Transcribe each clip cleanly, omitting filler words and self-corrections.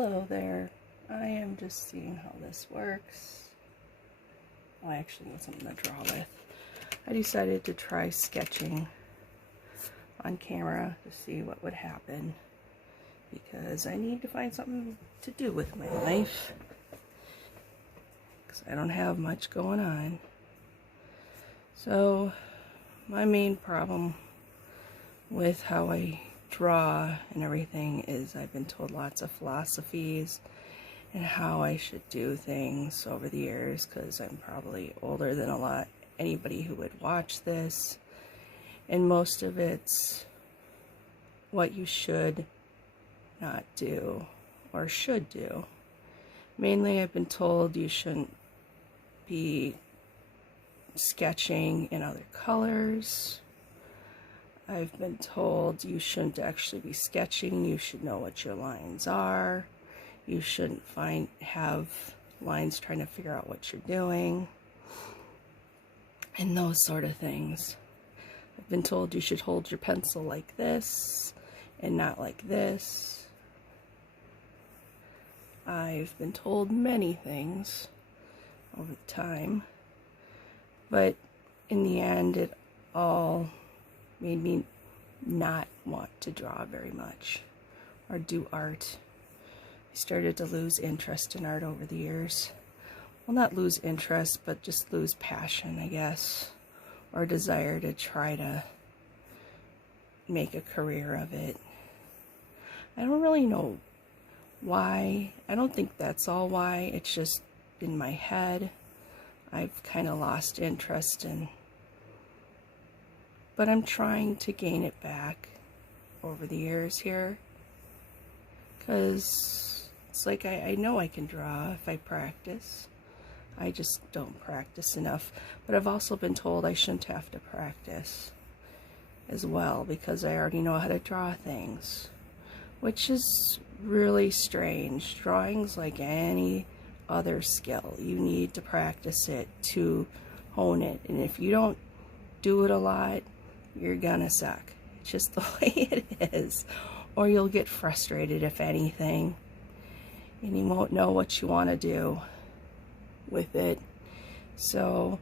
Hello there. I am just seeing how this works. I actually need something to draw with. I decided to try sketching on camera to see what would happen because I need to find something to do with my life because I don't have much going on. So my main problem with how I draw and everything is I've been told lots of philosophies and how I should do things over the years because I'm probably older than anybody who would watch this, and most of it's what you should not do or should do. Mainly I've been told you shouldn't be sketching in other colors. I've been told you shouldn't actually be sketching, you should know what your lines are. You shouldn't have lines trying to figure out what you're doing. And those sort of things. I've been told you should hold your pencil like this and not like this. I've been told many things over the time. But in the end, it all made me not want to draw very much or do art. I started to lose interest in art over the years. Well, not lose interest, but just lose passion, I guess, or desire to try to make a career of it. I don't really know why. I don't think that's all why. It's just in my head. I've kind of lost interest in, but I'm trying to gain it back over the years here, because it's like I know I can draw if I practice. I just don't practice enough. But I've also been told I shouldn't have to practice as well because I already know how to draw things, which is really strange. Drawing's like any other skill. You need to practice it to hone it, and if you don't do it a lot, you're gonna suck. It's just the way it is. Or you'll get frustrated, if anything, and you won't know what you want to do with it. So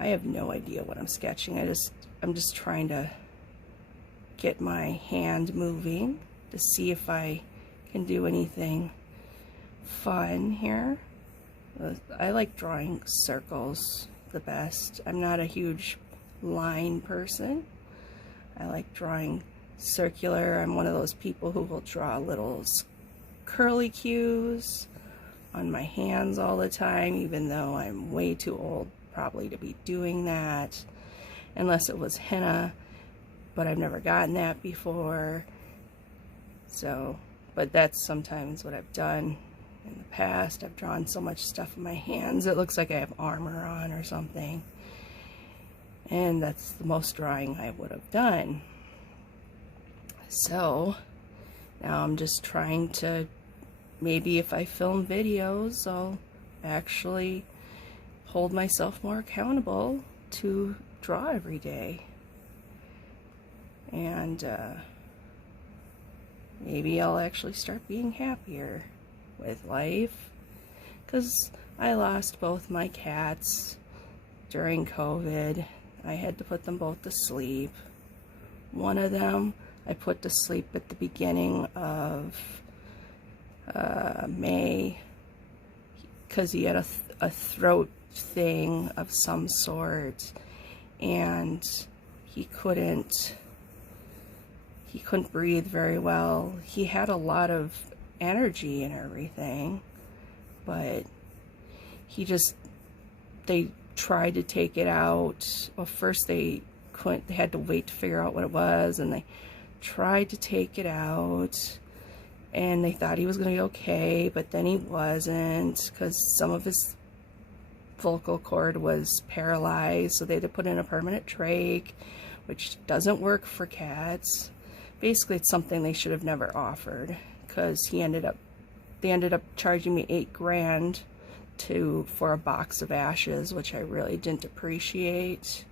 I have no idea what I'm sketching. I'm just trying to get my hand moving to see if I can do anything fun here. I like drawing circles the best. I'm not a huge line person. I like drawing circular. I'm one of those people who will draw little curly cues on my hands all the time, even though I'm way too old probably to be doing that, unless it was henna, but I've never gotten that before. So, but that's sometimes what I've done in the past. I've drawn so much stuff in my hands it looks like I have armor on or something. And that's the most drawing I would have done. So now I'm just trying to, maybe if I film videos, I'll actually hold myself more accountable to draw every day. And maybe I'll actually start being happier with life. Because I lost both my cats during COVID. I had to put them both to sleep. One of them I put to sleep at the beginning of May because he had a throat thing of some sort, and he couldn't breathe very well. He had a lot of energy and everything, but they tried to take it out. Well, first they couldn't. They had to wait to figure out what it was, and they tried to take it out, and they thought he was going to be okay, but then he wasn't, because some of his vocal cord was paralyzed, so they had to put in a permanent trach, which doesn't work for cats. Basically, it's something they should have never offered, because they ended up charging me $8,000 for a box of ashes, which I really didn't appreciate.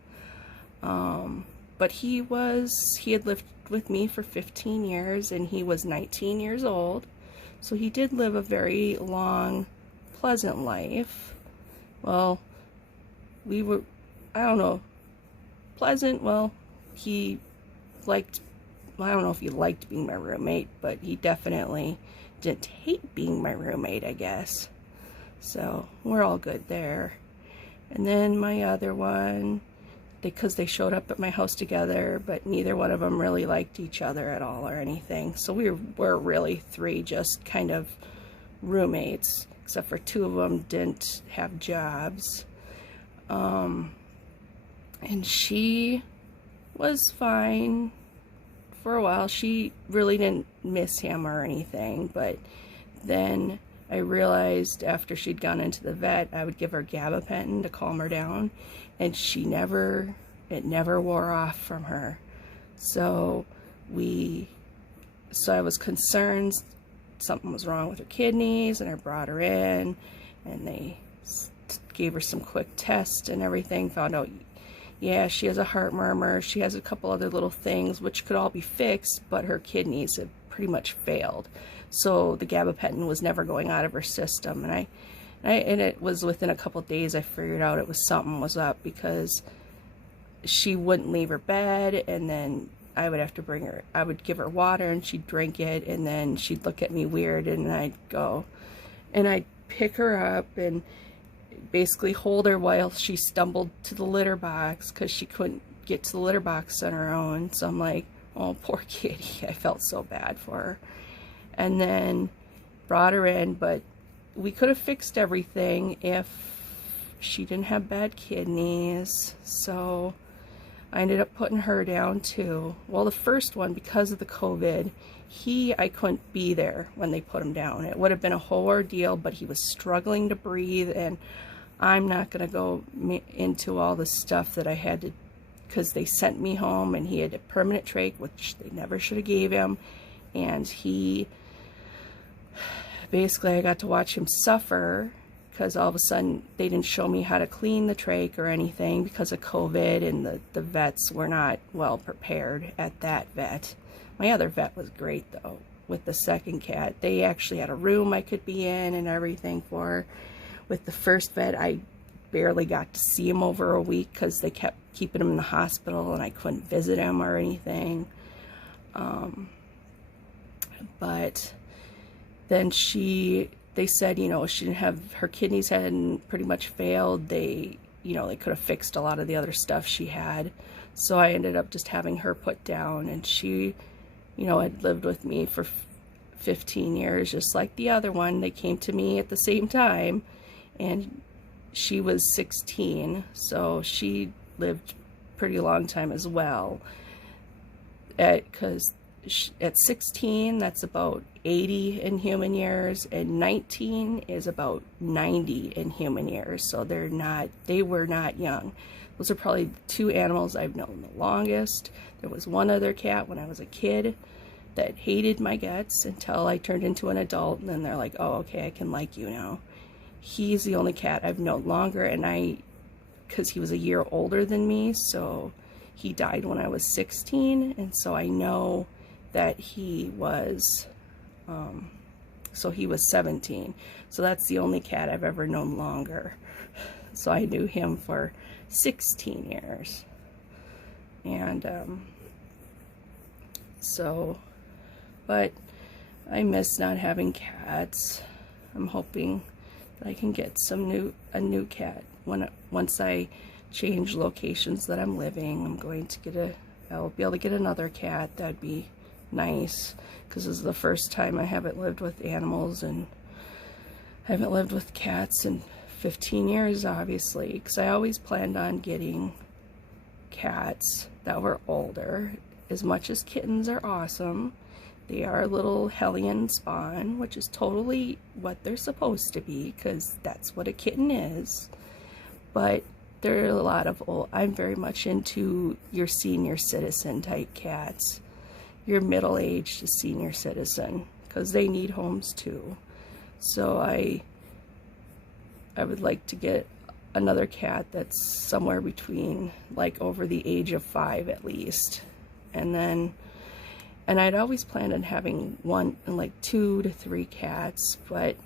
But he had lived with me for 15 years, and he was 19 years old, So he did live a very long, pleasant life. Well, we were, I don't know, pleasant, well, he liked, I don't know if he liked being my roommate, but he definitely didn't hate being my roommate, I guess. So we're all good there. And then my other one, because they showed up at my house together, but neither one of them really liked each other at all or anything. So we were really three just kind of roommates, except for two of them didn't have jobs. And she was fine for a while. She really didn't miss him or anything, but then I realized after she'd gone into the vet, I would give her gabapentin to calm her down, and it never wore off from her. So I was concerned something was wrong with her kidneys, and I brought her in, and they gave her some quick tests and everything, found out, yeah, she has a heart murmur, she has a couple other little things which could all be fixed, but her kidneys have pretty much failed. So the gabapentin was never going out of her system, and and it was within a couple days I figured out it was something was up, because she wouldn't leave her bed, and then I would have to I would give her water and she'd drink it, and then she'd look at me weird, and I'd go and I'd pick her up and basically hold her while she stumbled to the litter box, because she couldn't get to the litter box on her own. So I'm like, oh, poor kitty. I felt so bad for her. And then brought her in, but we could have fixed everything if she didn't have bad kidneys. So I ended up putting her down too. Well, the first one, because of the COVID, I couldn't be there when they put him down. It would have been a whole ordeal, but he was struggling to breathe, and I'm not going to go into all the stuff that I had to, because they sent me home and he had a permanent trach, which they never should have gave him, and basically I got to watch him suffer, because all of a sudden they didn't show me how to clean the trach or anything because of COVID, and the vets were not well prepared at that vet. My other vet was great though. With the second cat, they actually had a room I could be in and everything for her. With the first vet, I barely got to see him over a week because they kept keeping him in the hospital and I couldn't visit him or anything. But then they said, you know, she didn't have, her kidneys hadn't pretty much failed. They could have fixed a lot of the other stuff she had. So I ended up just having her put down, and she, had lived with me for 15 years, just like the other one. They came to me at the same time, and she was 16, so she lived pretty long time as well. Because at 16, that's about 80 in human years, and 19 is about 90 in human years. So they were not young. Those are probably the two animals I've known the longest. There was one other cat when I was a kid that hated my guts until I turned into an adult, and then they're like, oh, okay, I can like you now. He's the only cat I've known longer, and because he was a year older than me, so he died when I was 16, and so I know that he was, so he was 17. So that's the only cat I've ever known longer. So I knew him for 16 years. And but I miss not having cats. I'm hoping that I can get a new cat once I change locations that I'm living. I'm going to I'll be able to get another cat. That'd be nice, because this is the first time I haven't lived with animals, and I haven't lived with cats in 15 years, obviously, because I always planned on getting cats that were older. As much as kittens are awesome, they are a little hellion spawn, which is totally what they're supposed to be, because that's what a kitten is. But there are a lot of I'm very much into your senior citizen type cats, your middle-aged to senior citizen, because they need homes too. So I would like to get another cat that's somewhere between, like, over the age of 5 at least. And then And I'd always planned on having like 2 to 3 cats, but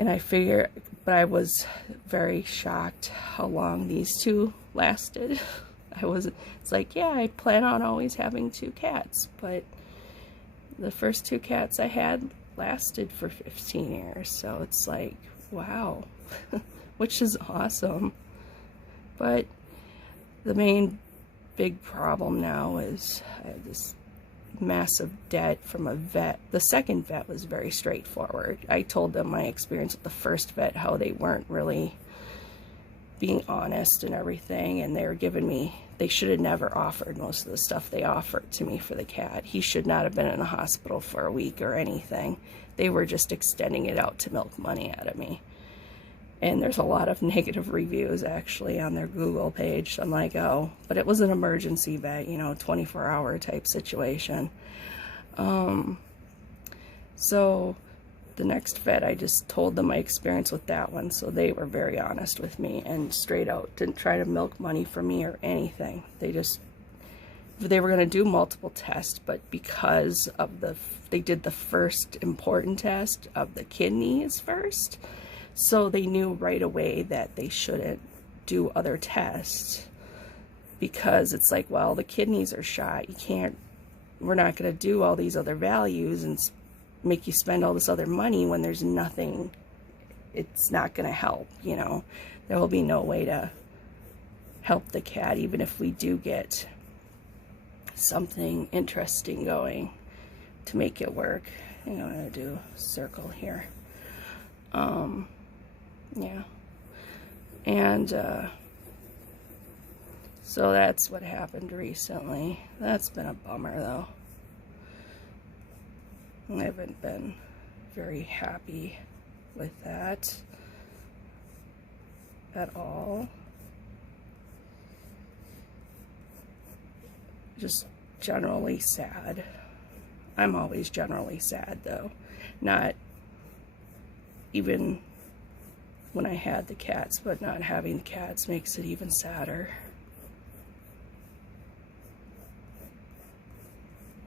I was very shocked how long these 2 lasted. It's like, yeah, I plan on always having 2 cats, but the first 2 cats I had lasted for 15 years, so it's like, wow, which is awesome. But the main big problem now is I have this massive debt from a vet. The second vet was very straightforward. I told them my experience with the first vet, how they weren't really being honest and everything, and they should have never offered most of the stuff they offered to me for the cat. He should not have been in the hospital for a week or anything. They were just extending it out to milk money out of me. And there's a lot of negative reviews actually on their Google page. So I'm like, oh, but it was an emergency vet, 24-hour type situation. So the next vet, I just told them my experience with that one. So they were very honest with me and straight out didn't try to milk money from me or anything. They were going to do multiple tests, but because of they did the first important test of the kidneys first. So they knew right away that they shouldn't do other tests, because it's like, well, the kidneys are shot. We're not going to do all these other values and make you spend all this other money when there's nothing. It's not going to help, There will be no way to help the cat, even if we do get something interesting going to make it work. I'm going to do a circle here. Yeah, and so that's what happened recently. That's been a bummer though. I haven't been very happy with that at all. Just generally sad. I'm always generally sad though. Not even when I had the cats, but not having the cats makes it even sadder.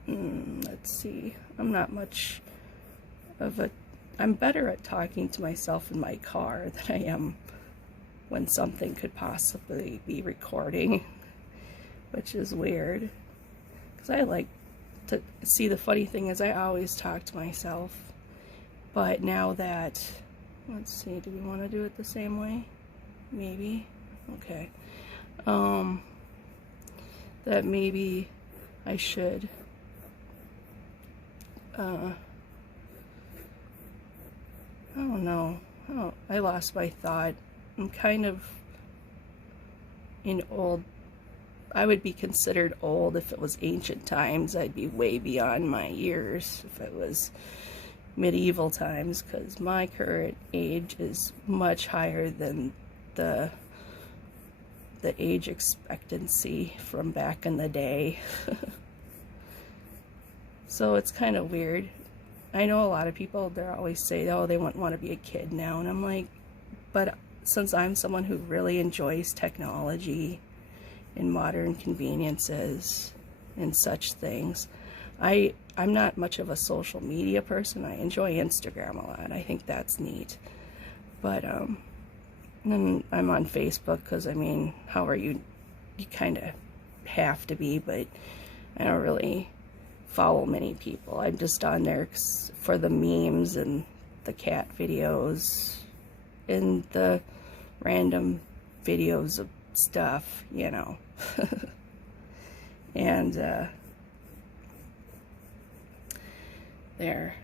Let's see. I'm not much of I'm better at talking to myself in my car than I am when something could possibly be recording, which is weird. Because I like to see, the funny thing is I always talk to myself, but now that, let's see, do we want to do it the same way? Maybe. Okay. That maybe I should I don't know. Oh, I lost my thought. I'm kind of in old. I would be considered old if it was ancient times. I'd be way beyond my years if it was medieval times, because my current age is much higher than the age expectancy from back in the day. So it's kind of weird. I know a lot of people, they always say, oh, they wouldn't want to be a kid now, and I'm like, but since I'm someone who really enjoys technology and modern conveniences and such things, I'm not much of a social media person. I enjoy Instagram a lot. I think that's neat. But then I'm on Facebook because, I mean, how are you? You kind of have to be, but I don't really follow many people. I'm just on there for the memes and the cat videos and the random videos of stuff, and there.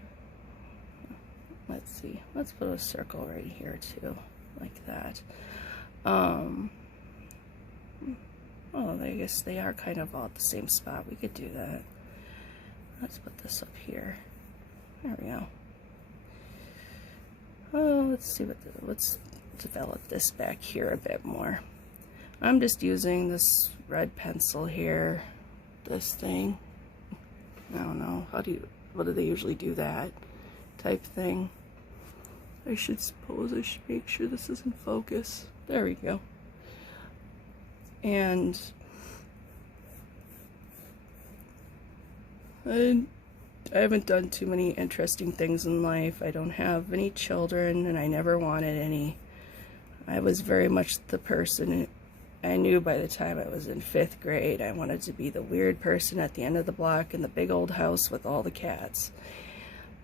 Let's see. Let's put a circle right here too, like that. Oh, I guess they are kind of all at the same spot. We could do that. Let's put this up here. There we go. Oh, let's develop this back here a bit more. I'm just using this red pencil here. This thing. I don't know. What do they usually do that type thing? I should make sure this is in focus. There we go. And I haven't done too many interesting things in life. I don't have any children, and I never wanted any. I was very much the person I knew by the time I was in 5th grade. I wanted to be the weird person at the end of the block in the big old house with all the cats.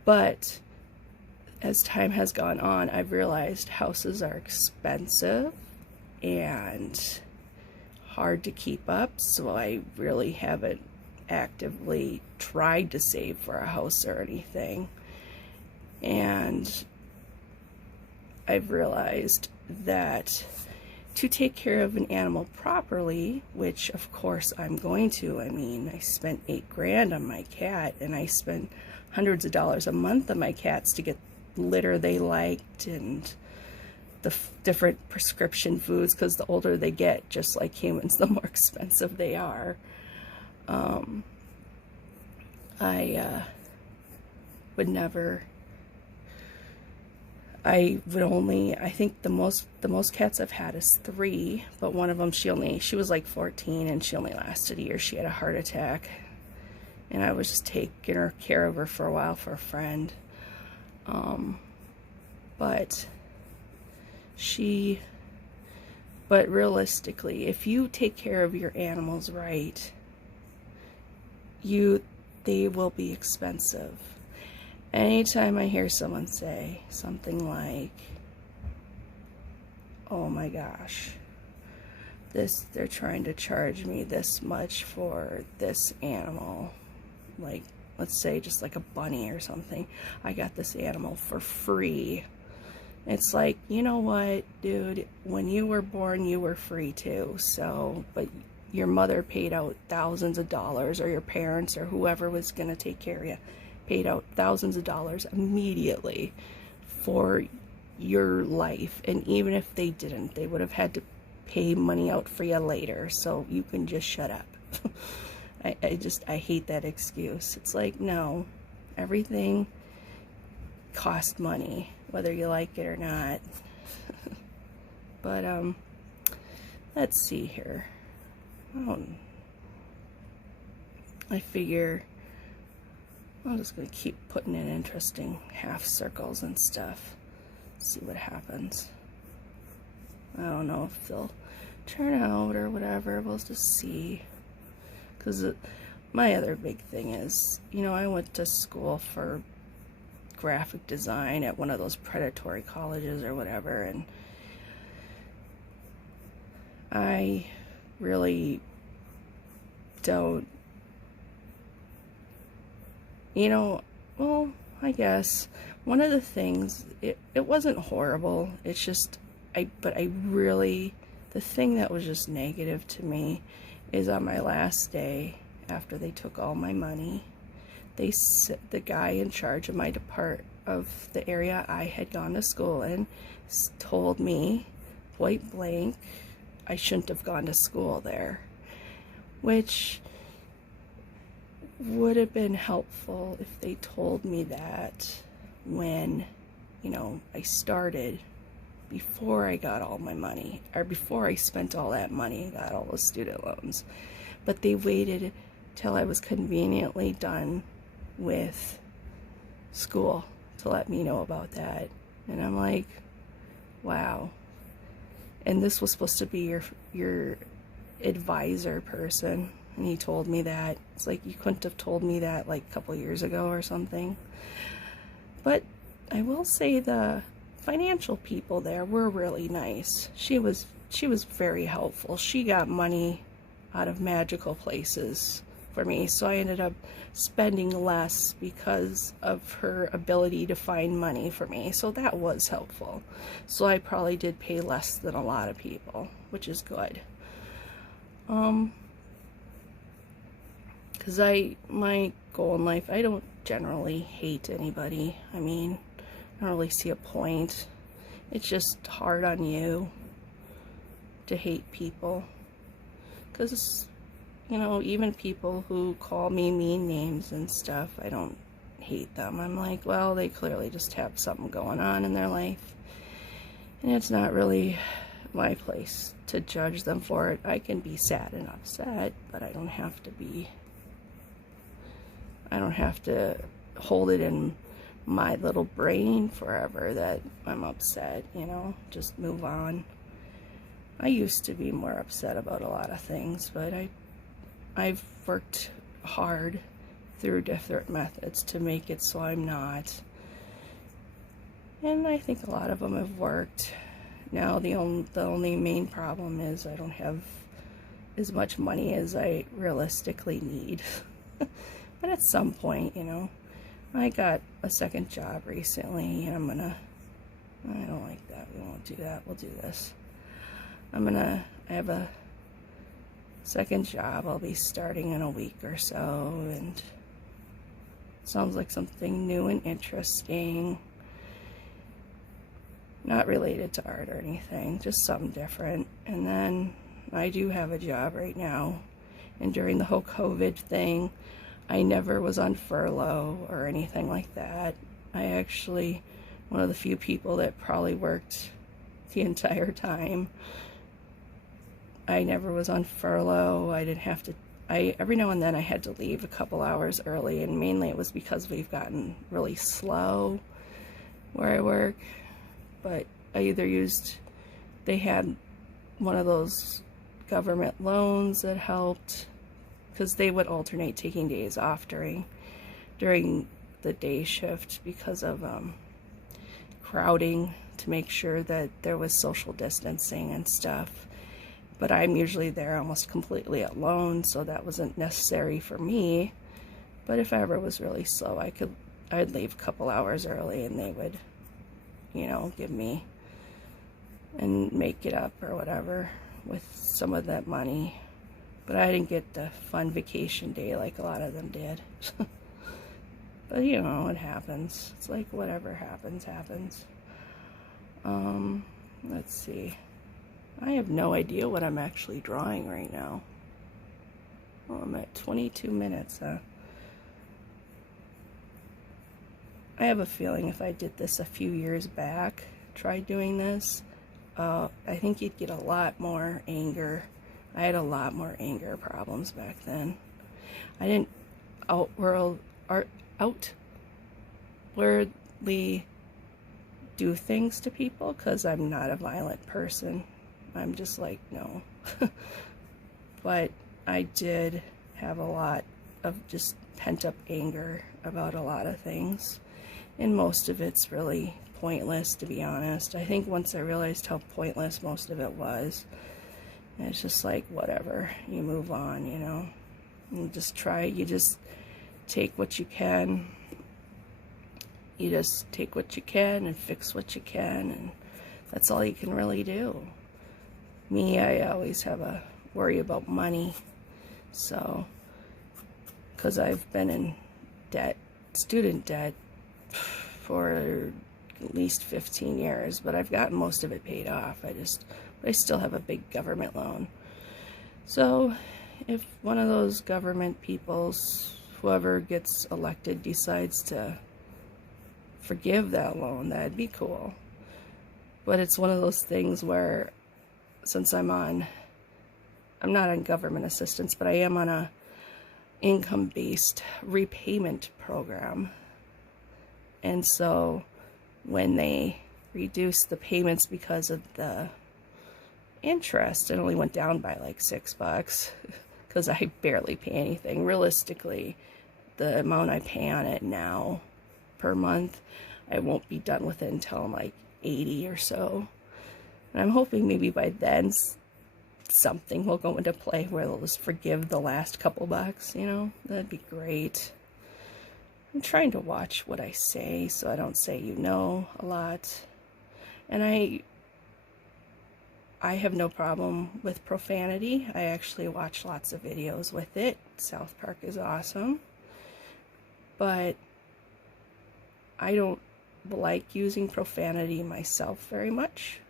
But as time has gone on, I've realized houses are expensive and hard to keep up, so I really haven't actively tried to save for a house or anything. And I've realized that to take care of an animal properly, which of course I'm going to, I mean, I spent $8 grand on my cat, and I spent hundreds of dollars a month on my cats to get litter they liked and the different prescription foods, because the older they get, just like humans, the more expensive they are. I think the most cats I've had is 3, but one of them, she was like 14 and she only lasted a year. She had a heart attack, and I was just taking care of her for a while for a friend. But realistically, if you take care of your animals right, they will be expensive. Anytime I hear someone say something like, oh my gosh, they're trying to charge me this much for this animal, like, let's say just like a bunny or something, I got this animal for free. It's like, you know what, dude, when you were born, you were free too, so, but your mother paid out thousands of dollars, or your parents, or whoever was going to take care of you, paid out thousands of dollars immediately for your life. And even if they didn't, they would have had to pay money out for you later, so you can just shut up. I hate that excuse. It's like, no, everything costs money, whether you like it or not. But let's see here. I figure I'm just going to keep putting in interesting half circles and stuff. See what happens. I don't know if they'll turn out or whatever. We'll just see. Because my other big thing is, you know, I went to school for graphic design at one of those predatory colleges or whatever, and I really don't, you know, well, I guess one of the things, it wasn't horrible, it's just, but I really, the thing that was just negative to me is on my last day, after they took all my money, the guy in charge of my of the area I had gone to school in told me point blank I shouldn't have gone to school there, which would have been helpful if they told me that when, you know, I started, before I got all my money, or before I spent all that money and got all the student loans. But they waited till I was conveniently done with school to let me know about that. And I'm like, wow. And this was supposed to be your advisor person, and he told me that. It's like, you couldn't have told me that like a couple years ago or something. But I will say the financial people there were really nice. She was very helpful. She got money out of magical places for me, so I ended up spending less because of her ability to find money for me, so that was helpful. So I probably did pay less than a lot of people, which is good. Because my goal in life, I don't generally hate anybody. I mean, I don't really see a point. It's just hard on you to hate people. Because, you know, even people who call me mean names and stuff, I don't hate them. I'm like, well, they clearly just have something going on in their life. And it's not really my place to judge them for it. I can be sad and upset, but I don't have to be I don't have to hold it in my little brain forever that I'm upset, you know, just move on. I used to be more upset about a lot of things, but I've worked hard through different methods to make it so I'm not. And I think a lot of them have worked. Now the only main problem is I don't have as much money as I realistically need. But at some point, you know, I got a second job recently, and I don't like that. We won't do that. We'll do this. I have a second job. I'll be starting in a week or so, and it sounds like something new and interesting. Not related to art or anything, just something different. And then I do have a job right now, and during the whole COVID thing, I never was on furlough or anything like that. I actually, one of the few people that probably worked the entire time. I never was on furlough. I didn't have to, every now and then I had to leave a couple hours early, and mainly it was because we've gotten really slow where I work. But I either they had one of those government loans that helped, because they would alternate taking days off during the day shift because of crowding, to make sure that there was social distancing and stuff. But I'm usually there almost completely alone, so that wasn't necessary for me. But if I ever was really slow, I'd leave a couple hours early, and they would, you know, give me and make it up or whatever with some of that money. But I didn't get the fun vacation day like a lot of them did. But you know, it happens. It's like whatever happens, happens. Let's see. I have no idea what I'm actually drawing right now. Oh, I'm at 22 minutes, huh? I have a feeling if I did this a few years back, tried doing this, I think you'd get a lot more anger. I had a lot more anger problems back then. I didn't outwardly do things to people because I'm not a violent person. I'm just like, no. But I did have a lot of just pent-up anger about a lot of things. And most of it's really pointless, to be honest. I think once I realized how pointless most of it was, it's just like, whatever, you move on, you know. You just take what you can. You just take what you can and fix what you can, and that's all you can really do. Me, I always have a worry about money, so, because I've been in debt, student debt, for at least 15 years, but I've gotten most of it paid off. I still have a big government loan. So if one of those government peoples, whoever gets elected, decides to forgive that loan, that'd be cool. But it's one of those things where, since I'm not on government assistance, but I am on a income-based repayment program. And so when they reduced the payments because of the interest, it only went down by like $6 because I barely pay anything. Realistically, the amount I pay on it now per month, I won't be done with it until I'm like 80 or so. And I'm hoping maybe by then something will go into play where they'll just forgive the last couple bucks, you know? That'd be great. I'm trying to watch what I say so I don't say you know a lot. And I have no problem with profanity. I actually watch lots of videos with it. South Park is awesome. But I don't like using profanity myself very much.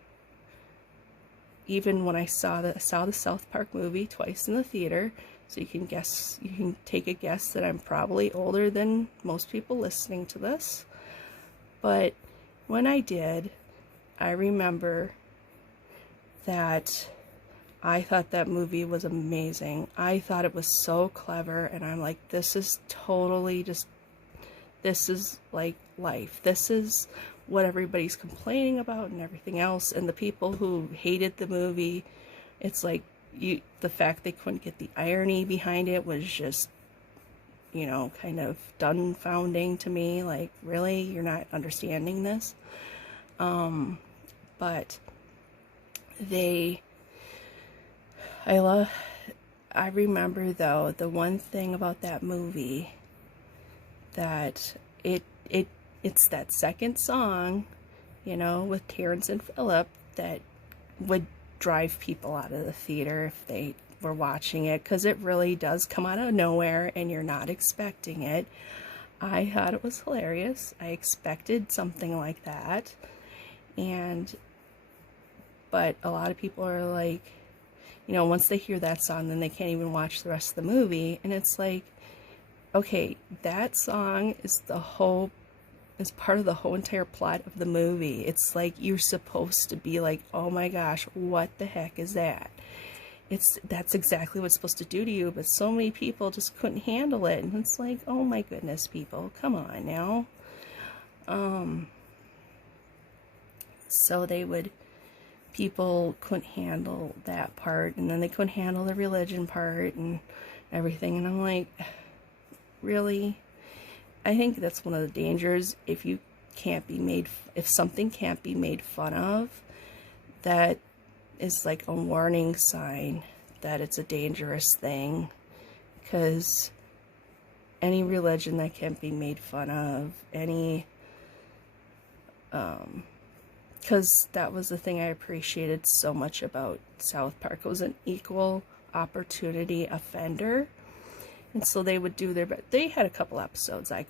Even when I saw the South Park movie twice in the theater, so you can take a guess that I'm probably older than most people listening to this. But when I did, I remember that I thought that movie was amazing. I thought it was so clever, and I'm like, this is totally just, this is like life. This is what everybody's complaining about and everything else. And the people who hated the movie, it's like, the fact they couldn't get the irony behind it was just, you know, kind of dumbfounding to me. Like, really? You're not understanding this? But I remember though, the one thing about that movie that it's that second song, you know, with Terrence and Phillip that would drive people out of the theater if they were watching it, because it really does come out of nowhere and you're not expecting it. I thought it was hilarious. I expected something like that. But a lot of people are like, you know, once they hear that song, then they can't even watch the rest of the movie. And it's like, okay, that song is part of the whole entire plot of the movie. It's like, you're supposed to be like, oh my gosh, what the heck is that? That's exactly what it's supposed to do to you, but so many people just couldn't handle it. And it's like, oh my goodness, people, come on now. So people couldn't handle that part, and then they couldn't handle the religion part and everything. And I'm like, really? I think that's one of the dangers. If something can't be made fun of, that is like a warning sign that it's a dangerous thing. Because any religion that can't be made fun of, because that was the thing I appreciated so much about South Park. It was an equal opportunity offender. And so they would do they had a couple episodes I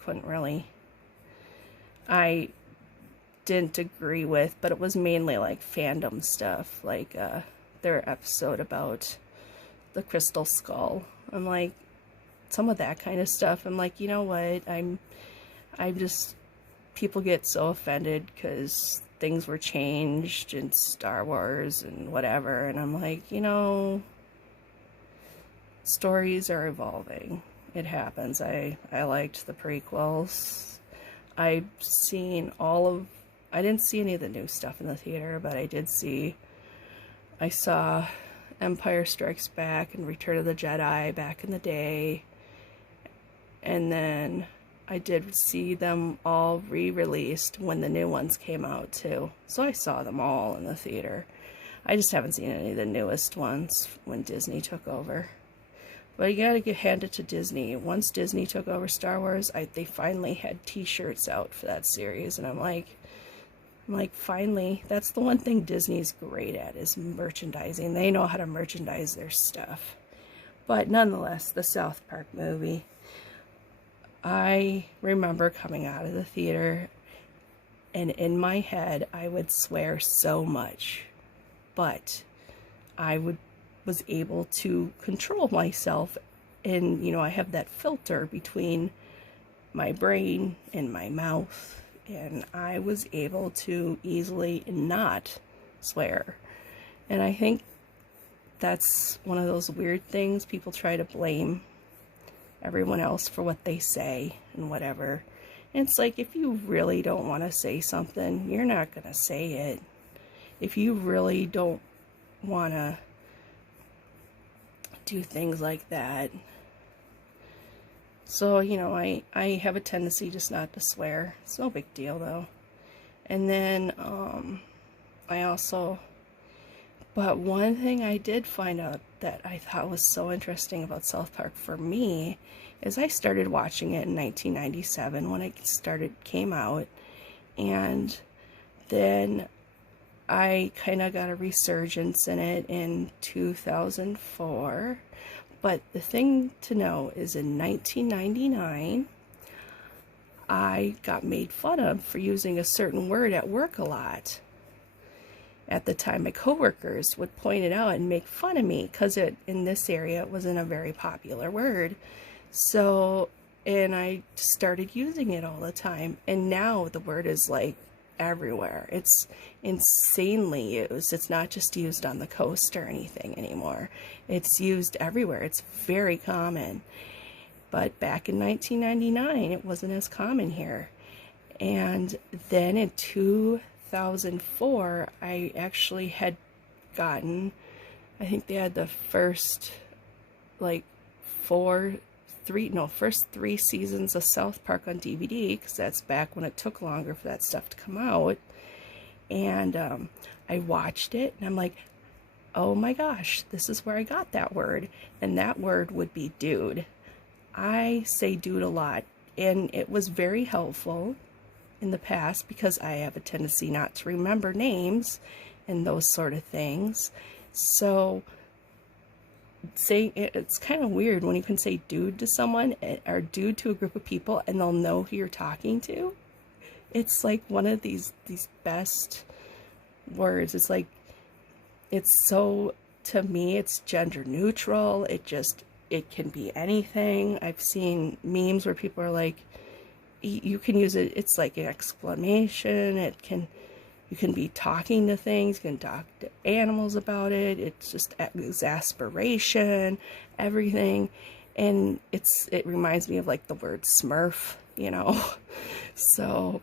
didn't agree with, but it was mainly like fandom stuff, like their episode about the crystal skull. I'm like, some of that kind of stuff, I'm like, you know what, I'm just, people get so offended because things were changed in Star Wars and whatever, and I'm like, you know, stories are evolving. It happens. I liked the prequels. I didn't see any of the new stuff in the theater, but I saw Empire Strikes Back and Return of the Jedi back in the day, and then I did see them all re-released when the new ones came out too. So I saw them all in the theater. I just haven't seen any of the newest ones when Disney took over. But you gotta hand it to Disney. Once Disney took over Star Wars, they finally had t-shirts out for that series, and I'm like, finally. That's the one thing Disney's great at, is merchandising. They know how to merchandise their stuff. But nonetheless, the South Park movie, I remember coming out of the theater, and in my head, I would swear so much, but I was able to control myself, and, you know, I have that filter between my brain and my mouth, and I was able to easily not swear. And I think that's one of those weird things. People try to blame everyone else for what they say and whatever. And it's like, if you really don't want to say something, you're not going to say it. If you really don't want to do things like that. So, you know, I have a tendency just not to swear. It's no big deal, though. And then, but one thing I did find out that I thought was so interesting about South Park for me is I started watching it in 1997 when it came out, and then I kind of got a resurgence in it in 2004. But the thing to know is, in 1999, I got made fun of for using a certain word at work a lot. At the time, my coworkers would point it out and make fun of me because in this area it wasn't a very popular word. So, and I started using it all the time, and now the word is like everywhere. It's insanely used. It's not just used on the coast or anything anymore. It's used everywhere. It's very common. But back in 1999, it wasn't as common here. And then in 2004, I actually had gotten, I think they had the first, like, first three seasons of South Park on DVD, because that's back when it took longer for that stuff to come out. And I watched it, and I'm like, oh my gosh, this is where I got that word. And that word would be dude. I say dude a lot, and it was very helpful in the past because I have a tendency not to remember names and those sort of things. So saying it's kind of weird when you can say dude to someone or dude to a group of people and they'll know who you're talking to. It's like one of these best words. It's like, it's so, to me, it's gender neutral. It can be anything. I've seen memes where people are like, you can use it, it's like an exclamation. You can be talking to things, you can talk to animals about it. It's just exasperation, everything. And it reminds me of like the word Smurf, you know. So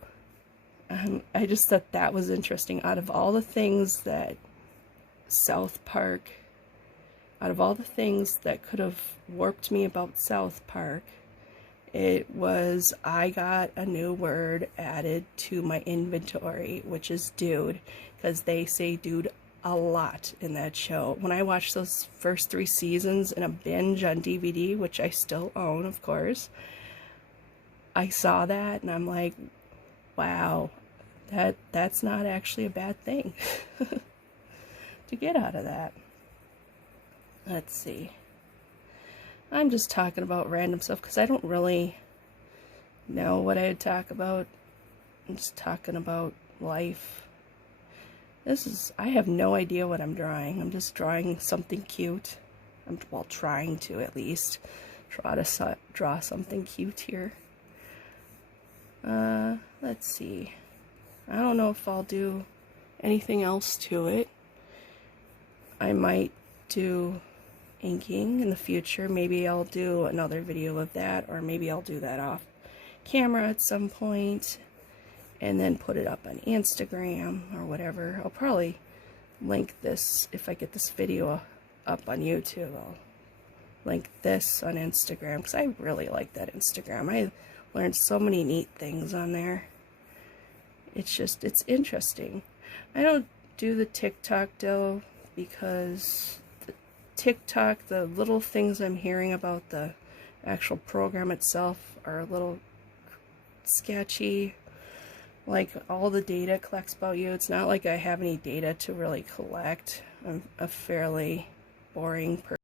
I just thought that was interesting. Out of all the things that could have warped me about South Park, I got a new word added to my inventory, which is dude, because they say dude a lot in that show. When I watched those first 3 seasons in a binge on DVD, which I still own, of course, I saw that and I'm like, wow, that's not actually a bad thing to get out of that. Let's see. I'm just talking about random stuff because I don't really know what I'd talk about. I'm just talking about life. I have no idea what I'm drawing. I'm just drawing something cute. Well, trying to at least draw something cute here. Let's see. I don't know if I'll do anything else to it. I might do inking in the future. Maybe I'll do another video of that, or maybe I'll do that off camera at some point and then put it up on Instagram or whatever. I'll probably link this if I get this video up on YouTube. I'll link this on Instagram because I really like that Instagram. I learned so many neat things on there. It's interesting. I don't do the TikTok though, because TikTok, the little things I'm hearing about the actual program itself are a little sketchy. Like, all the data it collects about you, it's not like I have any data to really collect. I'm a fairly boring person.